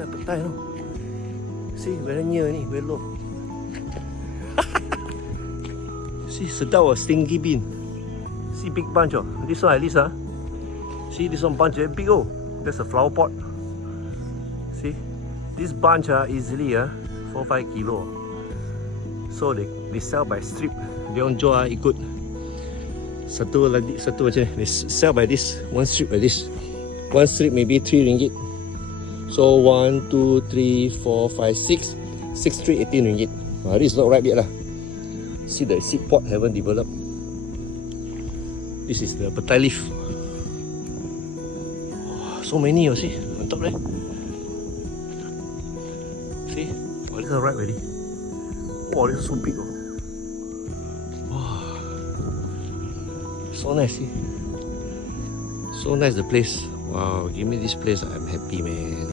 like petai, no? See, very near ni, very low. See, sedap ah, stingy bean. See, big bunch oh. This one at least see, this one bunch very big oh. That's a flower pot. See, this bunch easily 4-5 kilo. So they sell by strip. Dia orang jual ikut satu macam ni. They sell by this, one strip like this. One strip maybe 3 ringgit. So 1, 2, 3, 4, 5, 6. 6 strip 18 ringgit. This is not ripe yet lah. See the seed pod haven't developed. This is the petai leaf. Oh, so many you see on top there. See? Oh, this is ripe already. Oh, this is so big. Wow. So nice, see? So nice the place. Wow, give me this place, I'm happy, man.